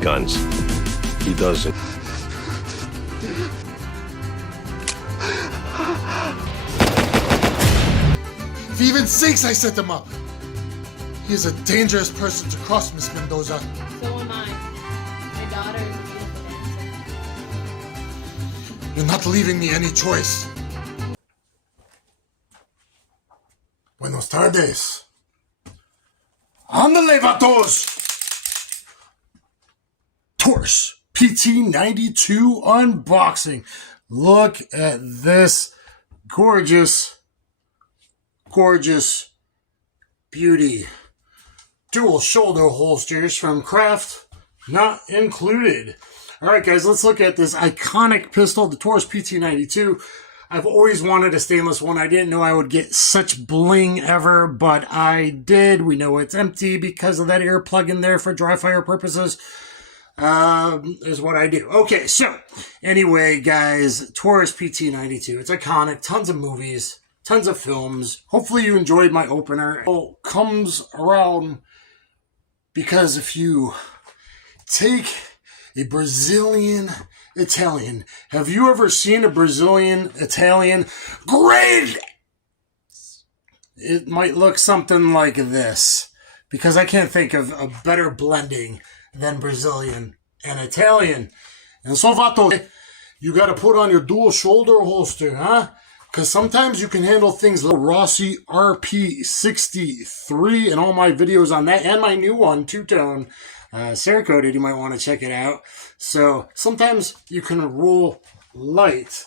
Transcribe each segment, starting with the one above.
guns. He doesn't. If he even sinks, I set him up. He is a dangerous person to cross, Miss Mendoza. So am I. My daughter is a beautiful dancer. You're not leaving me any choice. Buenos tardes. Ándale, vatos! Taurus PT92 unboxing. Look at this gorgeous beauty. Dual shoulder holsters from Craft, not included. All right, guys, let's look at this iconic pistol, the Taurus PT92. I've always wanted a stainless one. I didn't know I would get such bling ever, but I did. We know it's empty because of that ear plug in there for dry fire purposes. Is what I do. Okay, so anyway, guys, Taurus PT92. It's iconic. Tons of movies, tons of films. Hopefully you enjoyed my opener. It comes around because if you take a Brazilian Italian. Have you ever seen a Brazilian Italian? Great! It might look something like this, because I can't think of a better blending than Brazilian and Italian. And so, vato, you got to put on your dual shoulder holster, huh? Because sometimes you can handle things like Rossi RP63 and all my videos on that, and my new one, two-tone, Cerakoted. You might want to check it out. So sometimes you can roll light,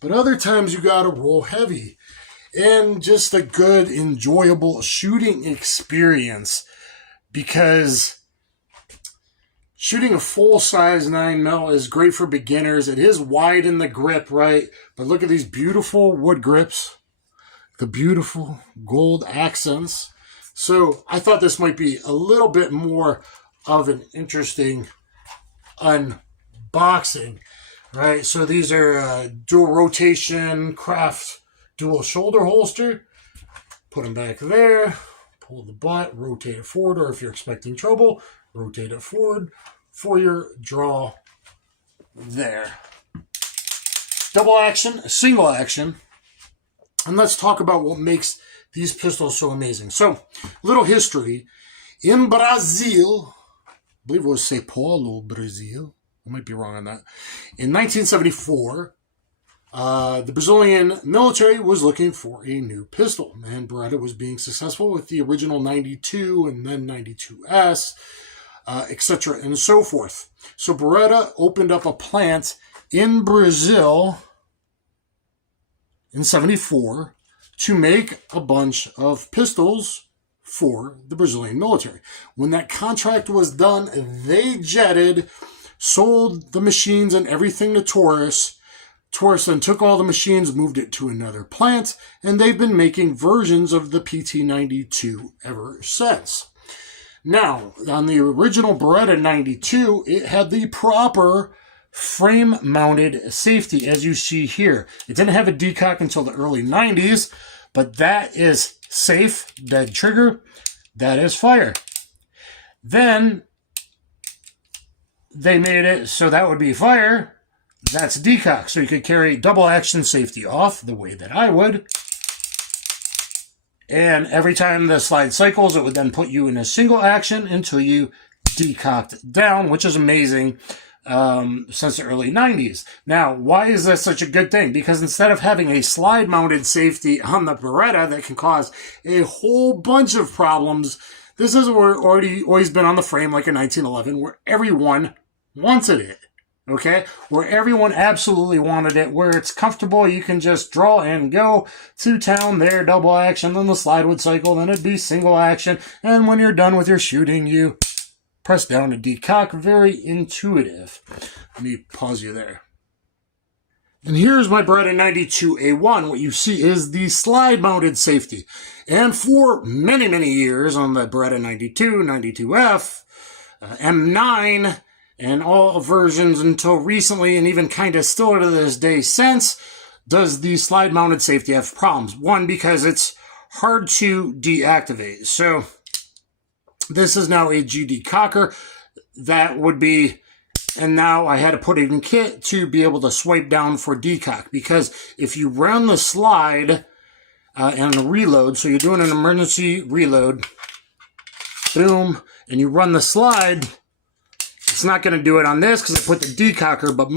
but other times you got to roll heavy. And just a good, enjoyable shooting experience, because shooting a full-size 9mm is great for beginners. It is wide in the grip, right? But look at these beautiful wood grips, the beautiful gold accents. So I thought this might be a little bit more of an interesting unboxing, right? So these are dual rotation Craft dual shoulder holster. Put them back there, pull the butt, rotate it forward, or if you're expecting trouble, rotate it forward for your draw there. Double action, single action. And let's talk about what makes these pistols so amazing. So, little history. In Brazil, I believe it was Sao Paulo, Brazil. I might be wrong on that. In 1974, the Brazilian military was looking for a new pistol, and Beretta was being successful with the original 92 and then 92S, etc. and so forth. So Beretta opened up a plant in Brazil in 74 to make a bunch of pistols for the Brazilian military. When that contract was done, they jetted, sold the machines and everything to Taurus. Taurus then took all the machines, moved it to another plant, and they've been making versions of the PT92 ever since. Now, on the original Beretta 92, it had the proper frame-mounted safety, as you see here. It didn't have a decock until the early 90s, but that is safe, dead trigger, that is fire. Then, they made it so that would be fire, that's decock. So you could carry double action safety off the way that I would. And every time the slide cycles, it would then put you in a single action until you decocked down, which is amazing since the early 90s. Now, why is this such a good thing? Because instead of having a slide-mounted safety on the Beretta that can cause a whole bunch of problems, this has always been on the frame like a 1911 where everyone wanted it. Okay, where everyone absolutely wanted it, where it's comfortable, you can just draw and go to town there, double action, then the slide would cycle, then it'd be single action, and when you're done with your shooting, you press down to decock. Very intuitive. Let me pause you there. And here's my Beretta 92A1. What you see is the slide-mounted safety. And for many, many years on the Beretta 92, 92F, M9, and all versions until recently, and even kind of still to this day since, does the slide-mounted safety have problems? One, because it's hard to deactivate. So this is now a GD cocker. that would be, and now I had to put it in kit to be able to swipe down for decock, because if you run the slide and a reload, so you're doing an emergency reload, boom, and you run the slide, it's not going to do it on this because I put the decocker, but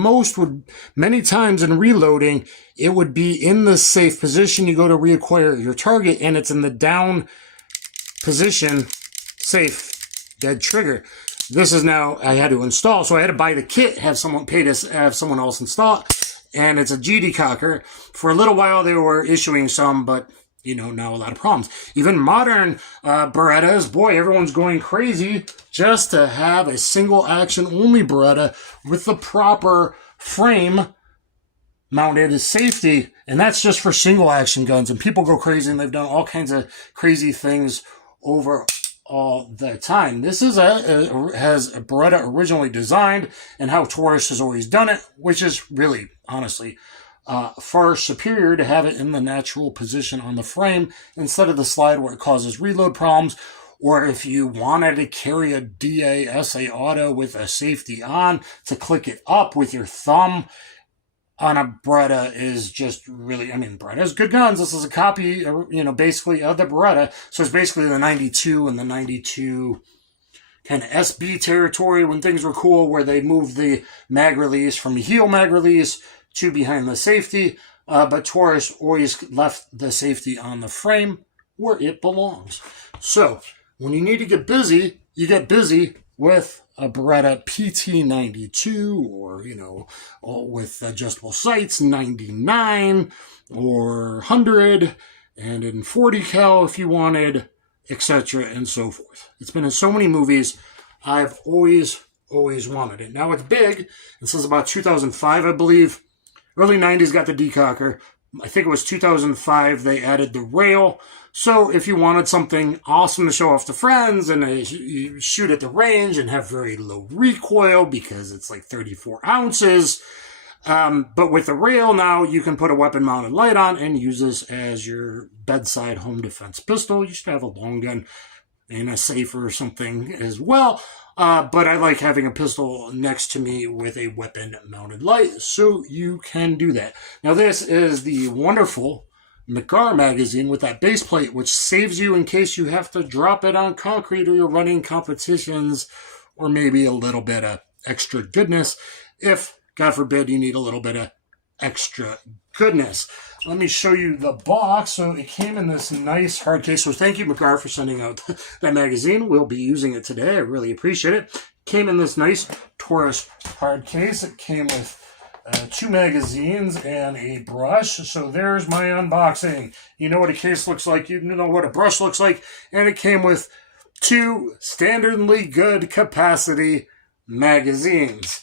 many times in reloading, it would be in the safe position. You go to reacquire your target and it's in the down position, safe, dead trigger. This is now, I had to install, so I had to buy the kit, have someone else install it, and it's a G decocker. For a little while, they were issuing some, but you know, now a lot of problems. Even modern Berettas, boy, everyone's going crazy just to have a single action only Beretta with the proper frame mounted as safety. And that's just for single action guns. And people go crazy and they've done all kinds of crazy things over all the time. This is has a Beretta originally designed and how Taurus has always done it, which is really, honestly, far superior to have it in the natural position on the frame instead of the slide where it causes reload problems. Or if you wanted to carry a DA auto with a safety on, to click it up with your thumb on a Beretta is just really, I mean, Beretta's good guns. This is a copy, you know, basically of the Beretta. So it's basically the 92 and the 92 kind of SB territory when things were cool, where they moved the mag release from the heel mag release to behind the safety. But Taurus always left the safety on the frame where it belongs. So when you need to get busy, you get busy with a Beretta PT92 or, you know, with adjustable sights, 99 or 100, and in 40 cal if you wanted, etc. and so forth. It's been in so many movies. I've always wanted it. Now it's big. This is about 2005, I believe. Early 90s got the decocker. I think it was 2005 they added the rail. So if you wanted something awesome to show off to friends and you shoot at the range and have very low recoil because it's like 34 ounces. But with the rail now, you can put a weapon mounted light on and use this as your bedside home defense pistol. You should have a long gun in a safe or something as well. But I like having a pistol next to me with a weapon mounted light, so you can do that. Now this is the wonderful McGar magazine with that base plate, which saves you in case you have to drop it on concrete or you're running competitions, or maybe a little bit of extra goodness if, God forbid, you need a little bit of extra goodness. Let me show you the box. So it came in this nice hard case. So thank you, McGar, for sending out that magazine. We'll be using it today. I really appreciate it. Came in this nice Taurus hard case. It came with 2 magazines and a brush. So there's my unboxing. You know what a case looks like. You know what a brush looks like. And it came with 2 standardly good capacity magazines,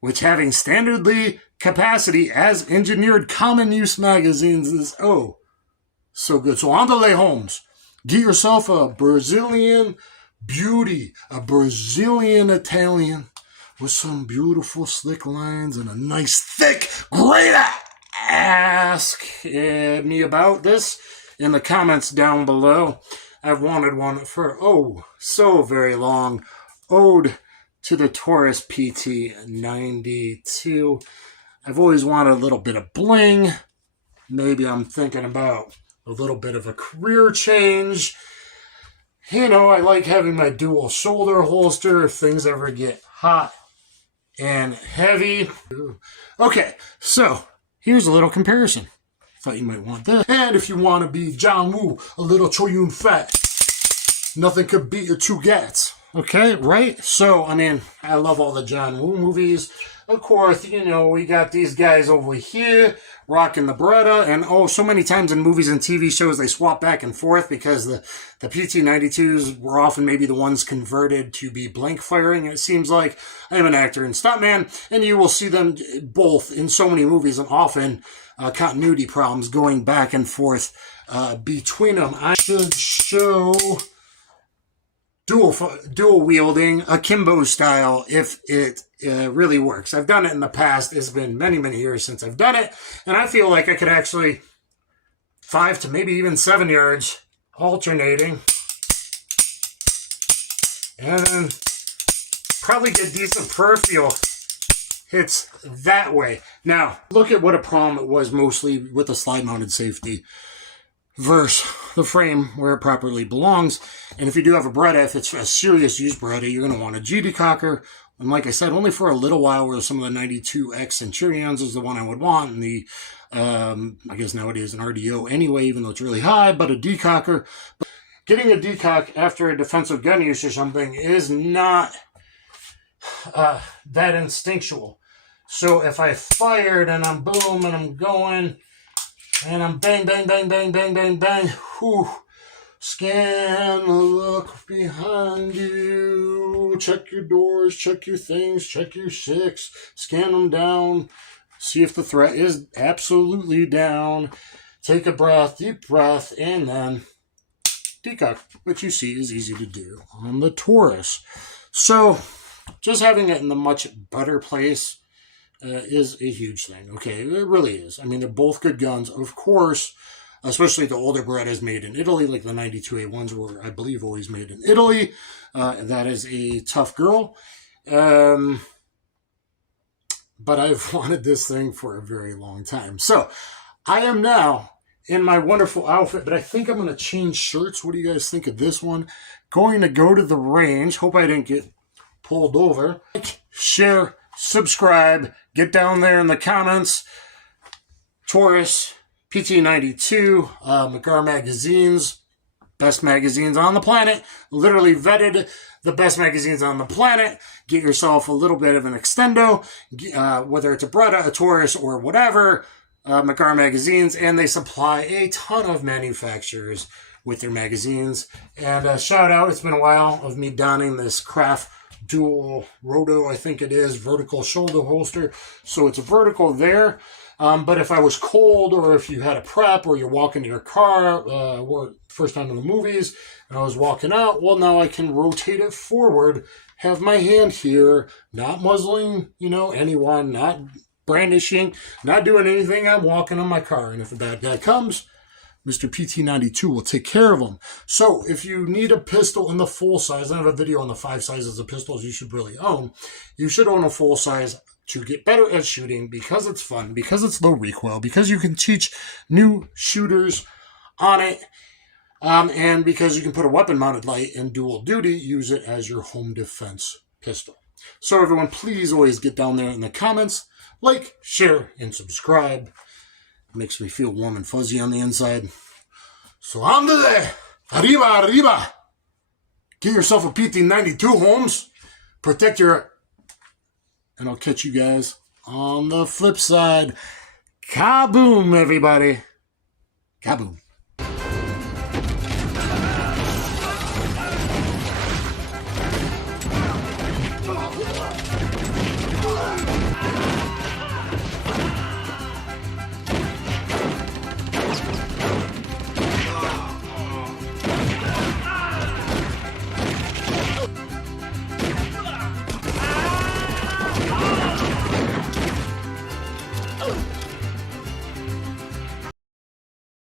which, having standardly capacity as engineered common use magazines, is so good. So andale Holmes, get yourself a Brazilian beauty, a Brazilian Italian with some beautiful slick lines and a nice thick great ask me about this in the comments down below. I've wanted one for so very long. Ode to the Taurus PT92. I've always wanted a little bit of bling. Maybe I'm thinking about a little bit of a career change. You know, I like having my dual shoulder holster if things ever get hot and heavy. Okay, so here's a little comparison. Thought you might want this. And if you want to be John Woo, a little Choyun Fat, nothing could beat your 2 gats. Okay, right? So, I mean, I love all the John Woo movies. Of course, you know, we got these guys over here rocking the Beretta. And, so many times in movies and TV shows, they swap back and forth because the PT92s were often maybe the ones converted to be blank firing. It seems like I am an actor and stuntman, and you will see them both in so many movies, and often continuity problems going back and forth between them. I should show dual wielding, akimbo style, if it really works. I've done it in the past. It's been many, many years since I've done it, and I feel like I could actually 5 to maybe even 7 yards alternating, and then probably get decent peripheral hits that way. Now, look at what a problem it was mostly with the slide-mounted safety versus the frame where it properly belongs. And if you do have a Beretta, if it's a serious use Beretta, you're going to want a GD cocker. And like I said, only for a little while, where some of the 92X Centurions is the one I would want. And the, I guess nowadays an RDO anyway, even though it's really high, but a decocker. But getting a decock after a defensive gun use or something is not that instinctual. So if I fired and I'm boom and I'm going and I'm bang, bang, bang, bang, bang, bang, bang, whew, scan the look behind you, check your doors, check your things, check your six, scan them down, see if the threat is absolutely down, take a breath, deep breath, and then decock, which you see is easy to do on the Taurus. So just having it in the much better place is a huge thing, okay? It really is. I mean, they're both good guns. Of course, especially the older Berettas made in Italy, like the 92A1s were, I believe, always made in Italy. That is a tough girl. But I've wanted this thing for a very long time. So, I am now in my wonderful outfit, but I think I'm going to change shirts. What do you guys think of this one? Going to go to the range. Hope I didn't get pulled over. Like, share, subscribe, get down there in the comments. Taurus, PT92, McGar magazines, best magazines on the planet. Literally vetted the best magazines on the planet. Get yourself a little bit of an extendo, whether it's a Beretta, a Taurus, or whatever. McGar magazines, and they supply a ton of manufacturers with their magazines. And shout out, it's been a while of me donning this craft dual roto, I think it is, vertical shoulder holster. So it's a vertical there. But if I was cold, or if you had a prep, or you're walking to your car, or first time in the movies, and I was walking out, well, now I can rotate it forward, have my hand here, not muzzling, anyone, not brandishing, not doing anything. I'm walking on my car, and if a bad guy comes, Mr. PT92 will take care of them. So if you need a pistol in the full size, I have a video on the 5 sizes of pistols you should really own. You should own a full size to get better at shooting, because it's fun, because it's low recoil, because you can teach new shooters on it, and because you can put a weapon-mounted light in dual duty, use it as your home defense pistol. So everyone, please always get down there in the comments, like, share, and subscribe. It makes me feel warm and fuzzy on the inside. So ándale, arriba, arriba. Get yourself a PT92, Holmes. Protect your... And I'll catch you guys on the flip side. Kaboom, everybody. Kaboom.